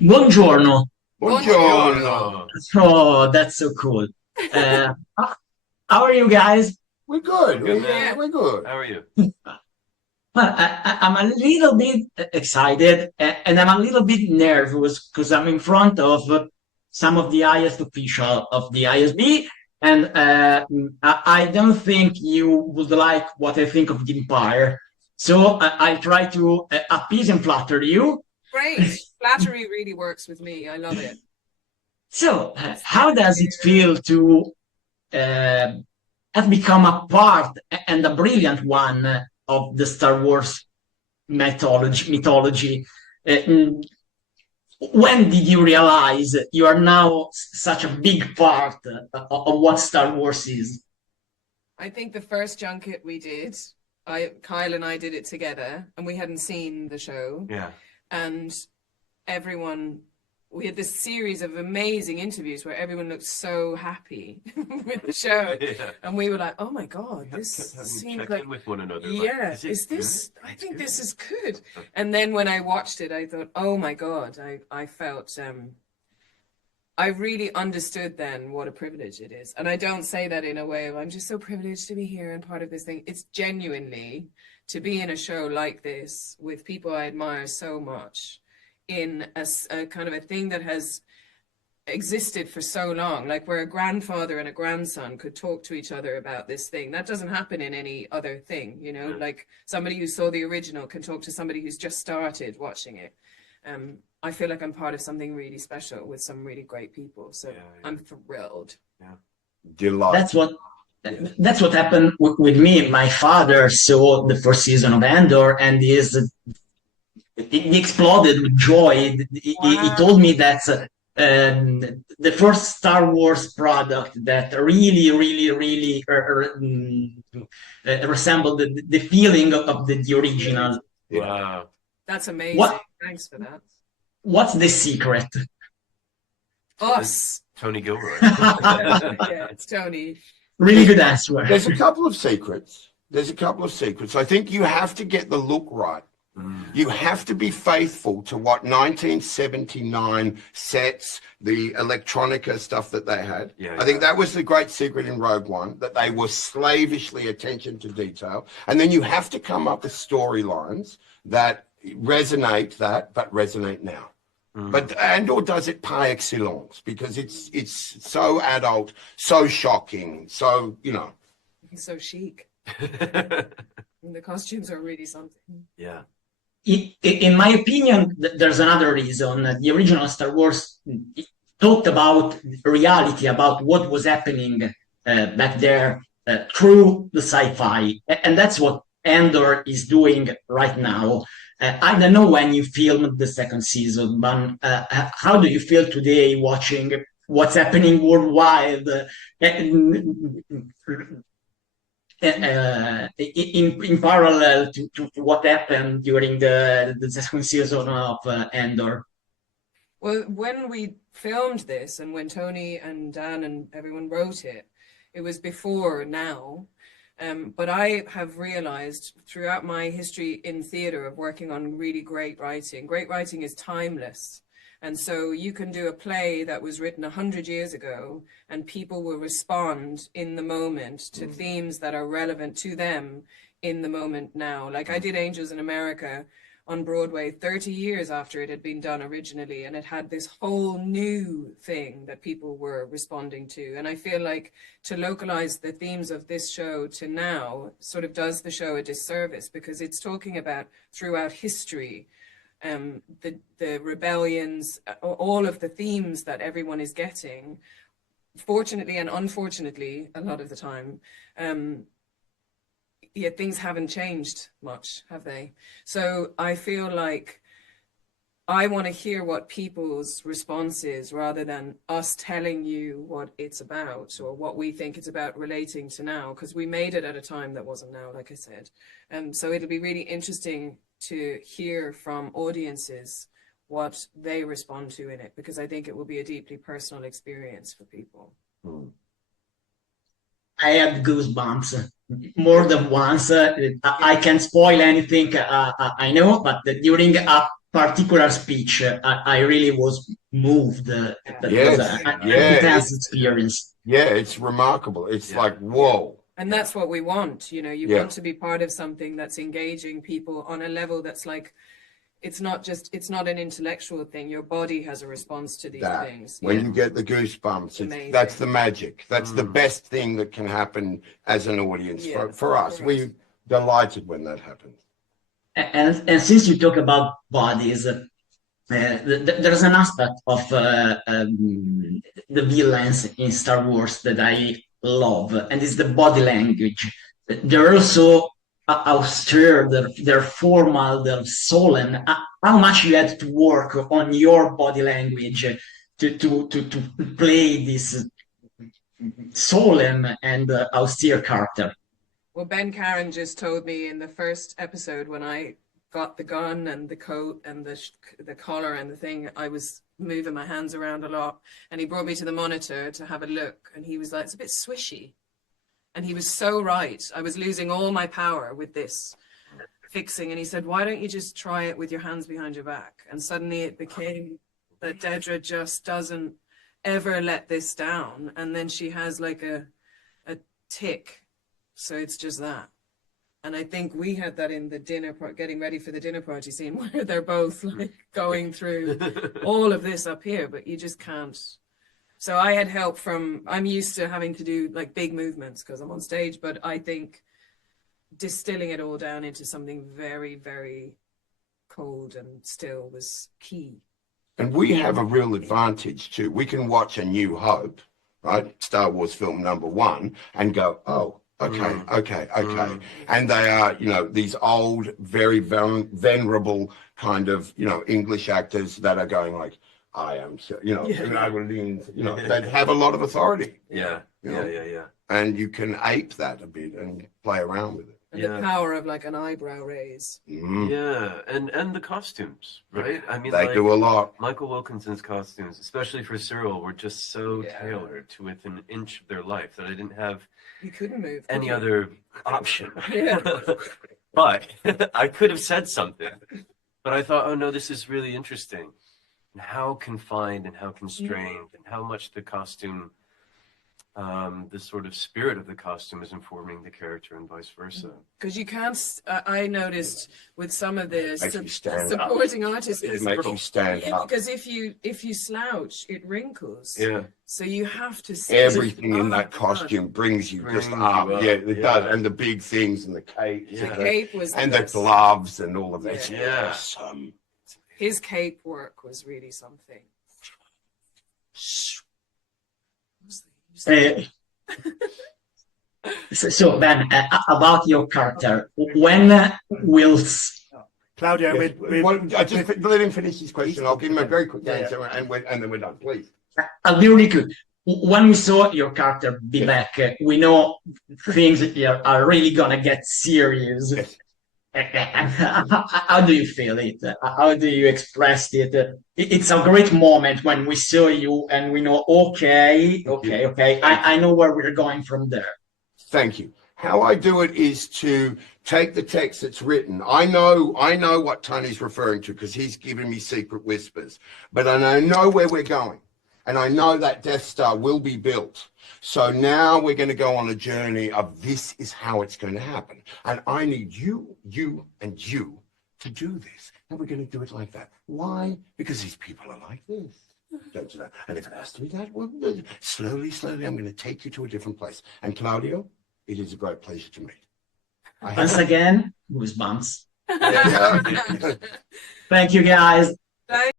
Buongiorno. Buongiorno. Oh, that's so cool. Uh, how are you guys? We're good. Good, We're, man. we're good. How are you? Well, I'm a little bit excited and I'm a little bit nervous because I'm in front of some of the highest official of the ISB, and I don't think you would like what I think of the Empire. So I'll try to appease and flatter you. Great. Flattery really works with me. I love it. So, how does it feel to uh, have become a part and a brilliant one of the Star Wars mythology? Mm, when did you realize you are now such a big part of what Star Wars is? I think the first junket we did, Kyle and I did it together, and we hadn't seen the show. Yeah. And we had this series of amazing interviews where everyone looked so happy with the show. Yeah. And we were like, oh my God, this seems Check like, in with one another. yeah, Like, is this, good? I think this is good. And then when I watched it, I thought, oh my God, I felt, I really understood then what a privilege it is. And I don't say that in a way of, I'm just so privileged to be here and part of this thing. It's genuinely to be in a show like this with people I admire so much, in a kind of a thing that has existed for so long, like where a grandfather and a grandson could talk to each other about this thing. That doesn't happen in any other thing, you know, like somebody who saw the original can talk to somebody who's just started watching it. I feel like I'm part of something really special with some really great people. So I'm thrilled. Yeah. Delight. That's what happened with me. My father saw the first season of Andor and he exploded with joy. He told me that's the first Star Wars product that really resembled the feeling of the original. Wow. That's amazing. Thanks for that. What's the secret? Us. Tony Gilroy. Yeah, it's Tony. Really good answer. There's a couple of secrets. I think you have to get the look right. You have to be faithful to what 1979 sets, the electronica stuff that they had. Yeah, I think that was the great secret in Rogue One, that they were slavishly attention to detail. And then you have to come up with storylines that resonate but resonate now. But Andor does it par excellence because it's so adult, so shocking, so, you know. He's so chic. And the costumes are really something. Yeah. In my opinion, there's another reason. The original Star Wars talked about reality, about what was happening back there through the sci-fi. And that's what Andor is doing right now. I don't know when you filmed the second season, but how do you feel today watching what's happening worldwide in parallel to what happened during the second season of Andor? Well, when we filmed this and when Tony and Dan and everyone wrote it, it was before now. But I have realized throughout my history in theater of working on really great writing is timeless. And so you can do a play that was written 100 years ago and people will respond in the moment to themes that are relevant to them in the moment now. Like I did Angels in America on Broadway 30 years after it had been done originally, and it had this whole new thing that people were responding to. And I feel like to localize the themes of this show to now sort of does the show a disservice, because it's talking about throughout history, the rebellions, all of the themes that everyone is getting, fortunately and unfortunately a lot of the time. Yet things haven't changed much, have they? So I feel like I want to hear what people's response is rather than us telling you what it's about or what we think it's about relating to now, because we made it at a time that wasn't now, like I said. So it'll be really interesting to hear from audiences what they respond to in it, because I think it will be a deeply personal experience for people. I had goosebumps more than once. I can't spoil anything, I know, but during a particular speech, I really was moved. That Yes, was an yeah, intense experience. Yeah, it's remarkable. It's Yeah. like, whoa. And that's what we want, you know, you Yeah. want to be part of something that's engaging people on a level that's like, it's not an intellectual thing. Your body has a response to these That things. when Yeah. you get the goosebumps, Amazing. that's the magic. That's the best thing that can happen as an audience Yeah, for us. for us. We're delighted when that happens. And since you talk about bodies, there's an aspect of the villains in Star Wars that I love, and it's the body language. They're also austere, they're formal, they're solemn. How much you had to work on your body language to play this solemn and austere character? Well, Ben Karen just told me in the first episode when I got the gun and the coat and the collar and the thing, I was moving my hands around a lot, and he brought me to the monitor to have a look, and he was like, it's a bit swishy. And he was so right. I was losing all my power with this fixing, and he said, why don't you just try it with your hands behind your back? And suddenly it became that Dedra just doesn't ever let this down, and then she has like a tick. So it's just that. And I think we had that in the dinner, getting ready for the dinner party scene, where they're both like going through all of this up here, but you just can't. So I had help from, I'm used to having to do like big movements because I'm on stage, but I think distilling it all down into something very, very cold and still was key. And we have a real advantage too. We can watch A New Hope, right? Star Wars film #1, and go, oh, okay. And they are, you know, these old, very venerable kind of, you know, English actors that are going like, I am, you know, you know, they have a lot of authority. Yeah, You know? yeah. And you can ape that a bit and play around with it. And Yeah. the power of like an eyebrow raise. Mm. Yeah, and the costumes, right? I mean, They like, do a lot. Michael Wilkinson's costumes, especially for Cyril, were just so Yeah. tailored to within an inch of their life that I didn't have You couldn't move. any could you? other option. Yeah. But I could have said something. But I thought, oh no, this is really interesting. And how confined and how constrained and how much the costume, the sort of spirit of the costume is informing the character and vice versa. Because you can't, I noticed with some of the Makes you stand supporting artists, It makes you stand yeah, up. because if you slouch, it wrinkles. Yeah. So you have to see Everything in Oh, that God. costume brings you Brings just you up. up, Yeah, it yeah. does. And the big things and the capes Yeah. and, The cape was and the best. gloves and all of that. Yeah. Awesome. His cape work was really something. So Ben, about your character, when will Claudio, Yes. Well, I just let him finish his question. I'll give him a very quick answer and then we're done, please. I'll be really good. When we saw your character be back, we know things here are really gonna get serious. Yes. How do you feel it? How do you express it? It's a great moment when we saw you and we know, okay, I know where we're going from there. Thank you. How I do it is to take the text that's written. I know what Tony's referring to because he's giving me secret whispers, but I know where we're going. And I know that Death Star will be built. So now we're going to go on a journey of this is how it's going to happen. And I need you, and you to do this. And we're going to do it like that. Why? Because these people are like this. Don't do that. And if it has to be that, well, slowly, I'm going to take you to a different place. And Claudio, it is a great pleasure to meet. Once again, goosebumps. Yeah. Thank you, guys.